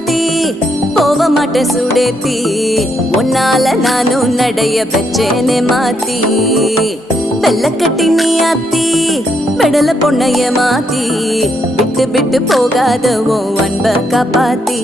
ஆத்தி போக மாட்டேன் சுடேத்தி உன்னால நானும் நடைய பெச்சேனே மாத்தி வெள்ளக்கட்டி நீ ஆத்தி பெடல பொண்ணைய மாத்தி விட்டு விட்டு போகாத உன் அன்ப காப்பாத்தி